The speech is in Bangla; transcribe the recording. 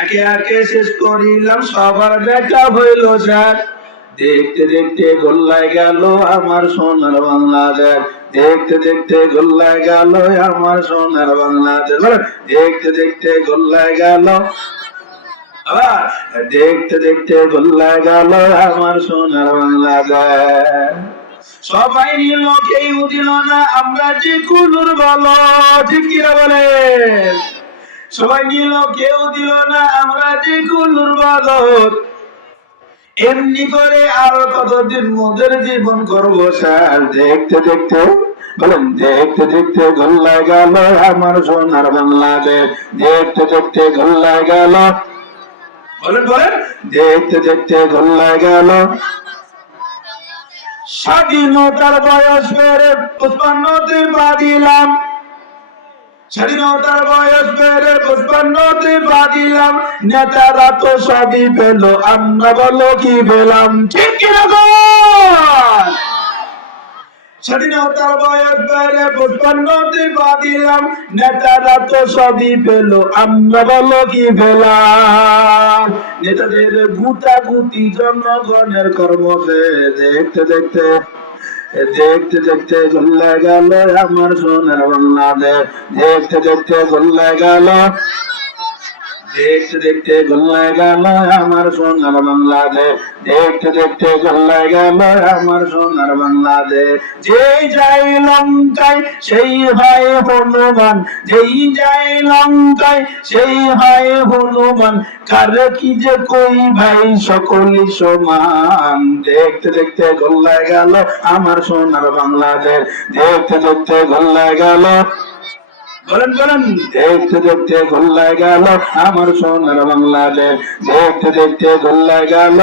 একে একে শেষ করিলাম, সবার দেখা হইল স্যার। দেখতে দেখতে গোল্লায় গেল আমার সোনার বাংলাদেশ। দেখতে দেখতে গোল্লায় গেল আমার সোনার বাংলাদেশ। দেখতে দেখতে গোল্লায় গেল, দেখতে দেখতে গোল্লায় গেল আমার সোনার বাংলাদেশ। সবাই নিল কেউ দিল না, আমরা যে কুলুর বলো, ঠিক কিনা বলে? সবাই নিল কেউ দিল না, আমরা যে কুলুর বদর। এমনি করে আরো কতদিন মোদের জীবন করবো স্যার। দেখতে দেখতে বলেন, দেখতে দেখতে গোল্লায় গেল আমার সোনার বাংলাদেশ। দেখতে দেখতে গোল্লায় গেল, বলেন বলেন, দেখতে দেখতে গোল্লায় গেল। স্বাধীনতার বয়স বেড়ে 55তে পা দিলাম। স্বাধীনতার বয়স বেড়ে 55তে পা দিলাম। নেতারা তো সবই পেল, আমরা বলো কি পেলাম? ঠিক কিনা গো? স্বাধীনতার বয়স বেড়ে 55তে পা দিলাম। নেতারা তো সবই পেল, আমরা বলো কি পেলাম? নেতাদের গুতাগুতি জনগণের কর্মকে দেখতে দেখতে, দেখতে দেখতে গোল্লায় গেল আমার সোনার বাংলাদেশ। দেখতে দেখতে গোল্লায় গেল, দেখতে দেখতে গোল্লায় গেল আমার সোনার বাংলাদেশ। দেখতে দেখতে গোল্লায় গেল আমার সোনার বাংলাদেশ। যেই যায় লঙ্কায় সেই হয় হনুমান, যেই যায় লঙ্কায় সেই হয় হনুমান। কার কি যে কই ভাই, সকলই সমান। দেখতে দেখতে গোল্লায় গেল আমার সোনার বাংলাদেশ। দেখতে দেখতে গোল্লায় গেল, বলেন বলেন, দেখতে দেখতে গোল্লায় গেল আমার সোনার বাংলাদেশ। দেখতে দেখতে গোল্লায় গেল।